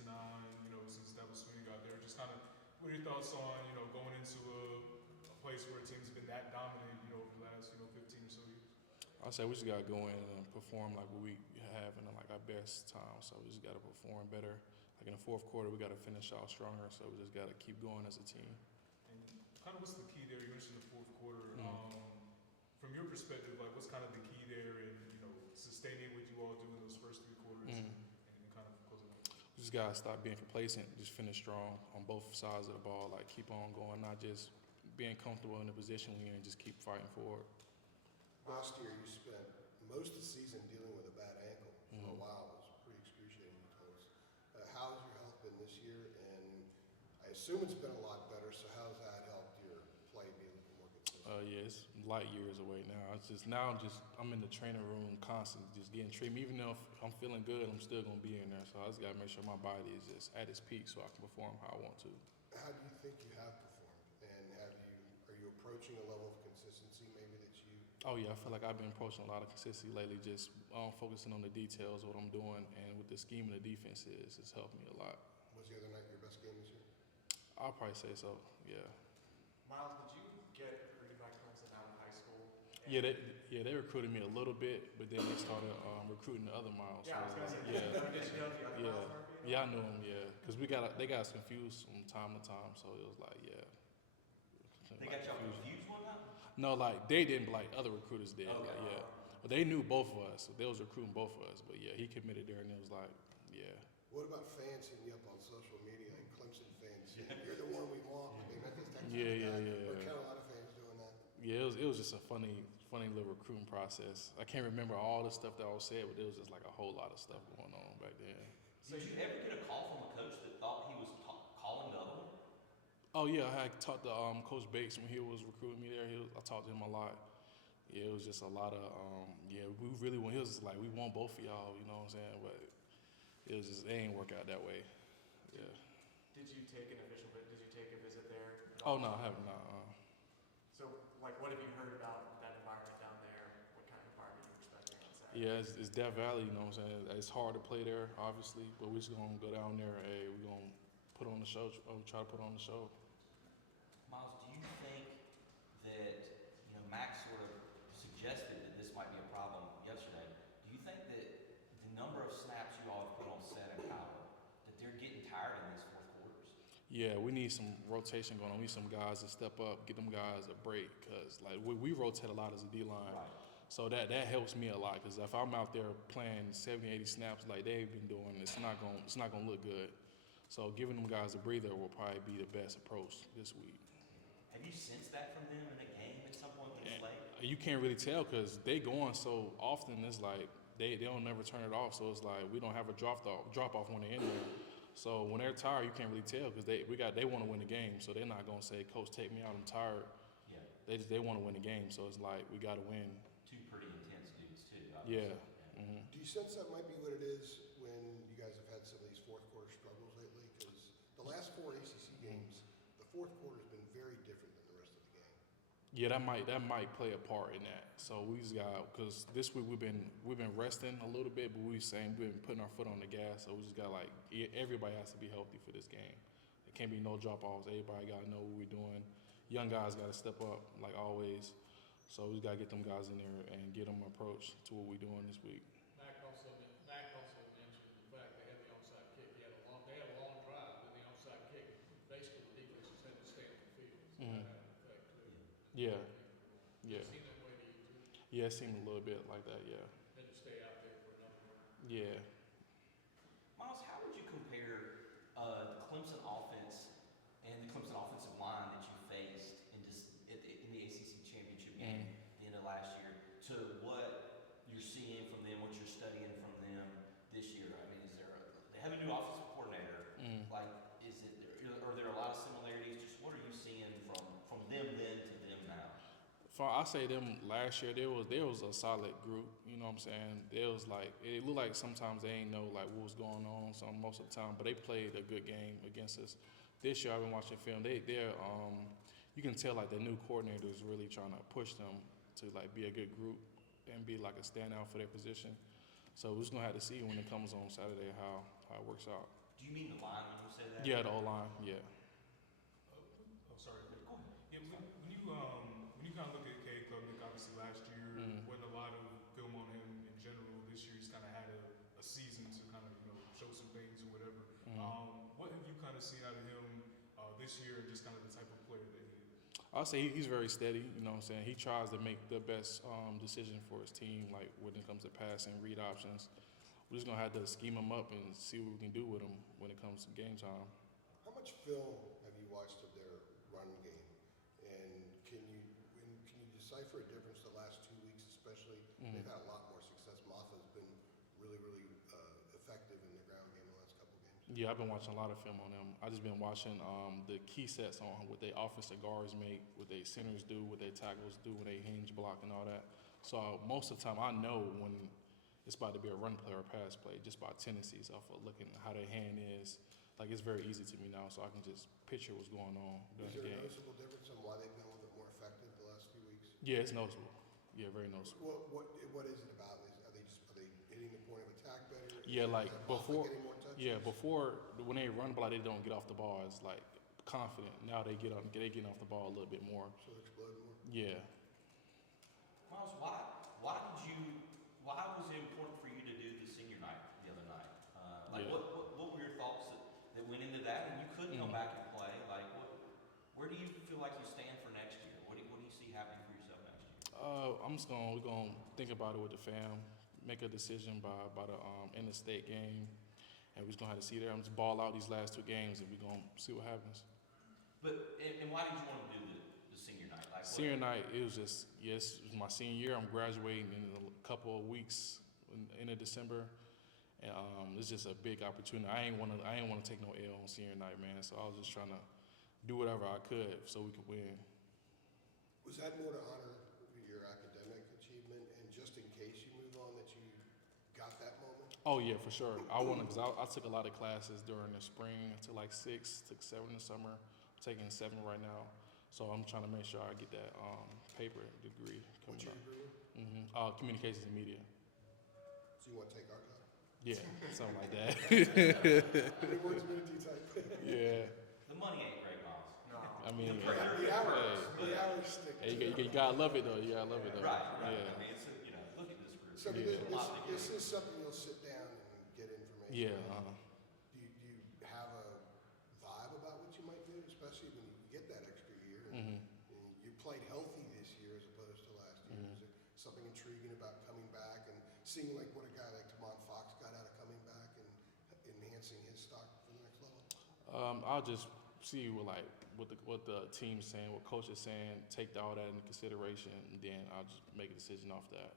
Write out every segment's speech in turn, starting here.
to 9, since that was when you got there. Just kind of, what are your thoughts on, going into a place where a team's been that dominant, over the last, 15 or so years? I say we just gotta go in and perform like what we have in like our best time. So we just gotta perform better. Like in the fourth quarter, we gotta finish out stronger. So we just gotta keep going as a team. And kind of what's the key there? You mentioned the fourth quarter. From your perspective, like what's kind of the key there in sustaining what you all do in those first 3 quarters and kind of closing out? We just gotta stop being complacent. Just finish strong on both sides of the ball. Like keep on going, not just being comfortable in the position we're in. Just keep fighting forward. Last year, you spent most of the season dealing with a bad ankle for a while. It was pretty excruciating, you told us. How's your health been this year? And I assume it's been a lot better, so how's that helped your play be a little more consistent? Yeah, it's light years away now. It's just I'm in the training room constantly just getting treatment. Even though if I'm feeling good, I'm still going to be in there. So I just got to make sure my body is just at its peak so I can perform how I want to. How do you think you have performed? And are you approaching a level of consistency maybe that you... Oh, yeah, I feel like I've been approaching a lot of consistency lately, just focusing on the details, what I'm doing, and with the scheme and the defense it's helped me a lot. Was the other night your best game this year? I'll probably say so, yeah. Myles, did you get recruited by Clemson out of high school? They recruited me a little bit, but then they started recruiting the other Myles. Yeah, I was going to say, yeah, did you know the other Myles were? Yeah, I knew him, yeah, because they got us confused from time to time, so it was like, yeah. They got y'all confused one time? No, like they didn't, like other recruiters did. Okay. Like, yeah, but they knew both of us. So they was recruiting both of us. But yeah, he committed there, and it was like, yeah. What about fans hitting you up on social media and Clemson fans saying, you're the one we want, but they met this Texas guy? Or Carolina fans doing that? Yeah, it was just a funny little recruiting process. I can't remember all the stuff that was said, but there was just like a whole lot of stuff going on back then. So did you ever get a call from a coach that thought he was calling the other one? Oh yeah, I had talked to Coach Bates when he was recruiting me there. I talked to him a lot. Yeah, it was just a lot of we really want. He was just like, we want both of y'all, you know what I'm saying? But it was just, it ain't work out that way. Yeah. Did you take an official visit? Did you take a visit there? Oh no, I haven't. So like, what have you heard about that environment down there? What kind of environment are you expecting on Saturday? Yeah, it's Death Valley, you know what I'm saying? It's hard to play there, obviously, but we're just gonna go down there. Hey, we're gonna put on the show. Try to put on the show. Myles, do you think that, Max sort of suggested that this might be a problem yesterday. Do you think that the number of snaps you all have put on set and power, that they're getting tired in these fourth quarters? Yeah, we need some rotation going on. We need some guys to step up, get them guys a break, because like we rotate a lot as a D-line. Right. So that helps me a lot, because if I'm out there playing 70, 80 snaps like they've been doing, it's not gonna look good. So giving them guys a breather will probably be the best approach this week. Have you sensed that from them in a game at some point when it's late? You can't really tell because they going so often. It's like they don't never turn it off. So it's like we don't have a drop off when they're in there. So when they're tired, you can't really tell because they want to win the game. So they're not gonna say, "Coach, take me out. I'm tired." Yeah. They want to win the game. So it's like we got to win. Two pretty intense dudes too. Obviously. Yeah. Mm-hmm. Do you sense that might be what it is when you guys have had some of these fourth quarter struggles lately? Because the last 4 ACC games, the fourth quarter has been very different than the rest of the game. Yeah, that might play a part in that. So we just got, because this week we've been resting a little bit, but we've been putting our foot on the gas. So we just got everybody has to be healthy for this game. There can't be no drop offs. Everybody got to know what we're doing. Young guys got to step up like always. So we got to get them guys in there and get them approach to what we're doing this week. Mac also mentioned the fact they had the onside kick. They had a long drive, and the onside kick, basically the defense just had to stay on the field. So that had an effect too. Yeah. It seemed that way to you too. Yeah, it seemed a little bit like that, yeah. Had to stay out there for another one. Yeah. Myles, how would you compare the Clemson offense and the Clemson offensive line that you faced in the ACC championship game at the end of last year to what you're seeing from them, what you're studying from them this year? I mean, they have a new offensive coordinator. Like, are there a lot of similarities? Just what are you seeing from them then to them now? I say them last year, there was a solid group. You know what I'm saying? There was it looked like sometimes they ain't know what was going on most of the time, but they played a good game against us. This year I've been watching film. They're you can tell the new coordinator is really trying to push them to be a good group and be a standout for their position. So we're just gonna have to see when it comes on Saturday how it works out. Do you mean the line when you say that? Yeah, the O-line, yeah. Oh, sorry. Go ahead. Yeah, when you kind of look at Cade Klubnik, obviously last year wasn't a lot of film on him in general. This year he's kind of had a season to kind of show some things or whatever. What have you kind of seen out of him this year and just kind of the type of player that he is? I'll say he's very steady. You know what I'm saying? He tries to make the best decision for his team, like when it comes to passing, read options. We're just gonna have to scheme him up and see what we can do with him when it comes to game time. How much film have you watched of their run game? And can you decipher a difference the last 2 weeks especially? They've had a lot more success. Maffa's been really, really effective in the ground game the last couple of games. Yeah, I've been watching a lot of film on them. I just been watching the key sets on what they offensive guards make, what they centers do, what they tackles do, when they hinge block and all that. So most of the time I know when it's about to be a run play or a pass play just by tendencies off of looking at how their hand is. Like it's very easy to me now, so I can just picture what's going on during Is the there a game. noticeable difference on why they've been a little bit more effective the last few weeks? Yeah, it's noticeable. Yeah, very noticeable. What is it about? Are they hitting the point of attack better? Yeah, like Is Maffa before. getting more touches? Yeah, before when they run block, they don't get off the ball. It's like confident. Now they getting off the ball a little bit more. So they're exploding more? Yeah. Myles, why was it important for you to do the senior night the other night? Yeah. What were your thoughts that went into that? And you could come back and play. Like, where do you feel like you stand for next year? What do you see happening for yourself next year? We're gonna think about it with the fam, make a decision by the interstate game, and we're just gonna have to see there. I'm just ball out these last 2 games, and we're gonna see what happens. But and why did you want to do the senior night? Like Senior night, it was just it was my senior year. I'm graduating in a couple of weeks, in December, and it's just a big opportunity. I ain't wanna take no L on senior night, man. So I was just trying to do whatever I could so we could win. Was that more to honor your academic achievement and just in case you move on that you got that moment? Oh yeah, for sure. I wanted because I took a lot of classes during the spring. I took like 6, took 7 in the summer. I'm taking 7 right now, so I'm trying to make sure I get that paper degree coming What's your up. degree? Communications and media. So you want to take our job? Yeah, something like that. Any words meant to type? Yeah, the money ain't great, Myles. No. I mean, The hours stick. hey, you gotta love it though. You gotta love it though. Right. Yeah. I mean, it's look at this group. So Yeah. this is something you'll sit down and get information. Yeah. on. Do you have a vibe about what you might do, especially when you get that extra year? And you played healthy this year as opposed to last year. Is there something intriguing about coming back and seeing like what a guy like Tamon Fox got out of coming back and enhancing his stock for the next level? I'll just see what the team's saying, what coach is saying, take all that into consideration, and then I'll just make a decision off that.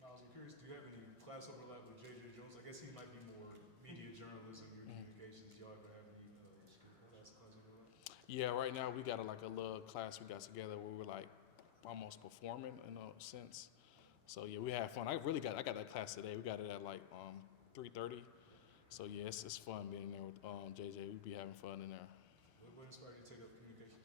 Myles, I'm curious, do you have any class overlap with J.J. Jones? I guess he might be more media journalism, your communications. Y'all ever have any class overlap? Yeah, right now we got a little class we got together where we're like almost performing in a sense. So yeah, we had fun. I got that class today. We got it at like 3:30. So yeah, it's fun being there with JJ. We be having fun in there. What inspired you to take up communications?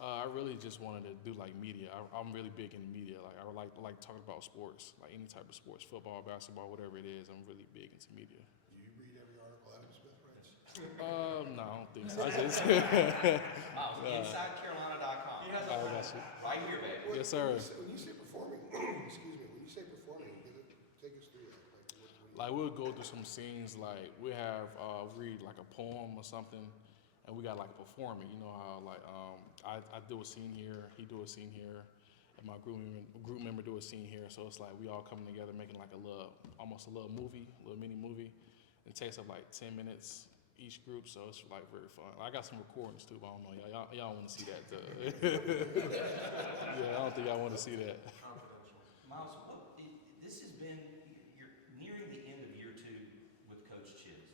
I really just wanted to do like media. I'm really big in media. Like I like talking about sports, like any type of sports, football, basketball, whatever it is. I'm really big into media. Do you read every article Adam Smith writes? No, I don't think so. I just Myles, InsideCarolina.com. He has I a got you. Right here, baby. Yes, sir. When you say performing, take us through that. Like we'll go through some scenes. Like we have read like a poem or something, and we got like perform it. You know how like I do a scene here, he do a scene here, and my group member do a scene here. So it's like we all coming together, making like almost a little movie, a little mini movie. It takes up like 10 minutes each group, so it's like very fun. I got some recordings too, but I don't know y'all want to see that. Yeah, I don't think y'all want to see that. Confidential. Myles, this has been, you're nearing the end of year 2 with Coach Chiz.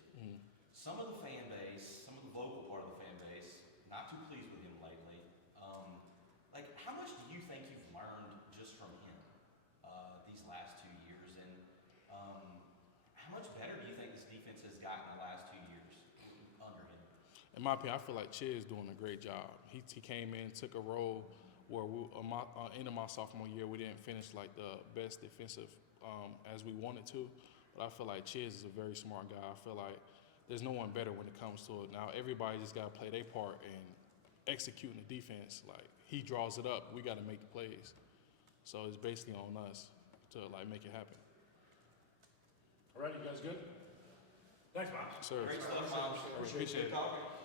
Some of the fan base, some of the vocal part of the fan base, not too pleased with him lately. Like, how much do you think you've learned just from him these last 2 years? And how much better do you think this defense has gotten the last 2 years under him? In my opinion, I feel like Chiz doing a great job. He came in, took a role where end of my sophomore year, we didn't finish like the best defensive as we wanted to. But I feel like Chiz is a very smart guy. I feel like there's no one better when it comes to it. Now everybody just got to play their part and executing the defense. Like he draws it up, we got to make the plays. So it's basically on us to like make it happen. All right, you guys good? Thanks, Myles. Sir, Great stuff, Myles. appreciate it. Good talking.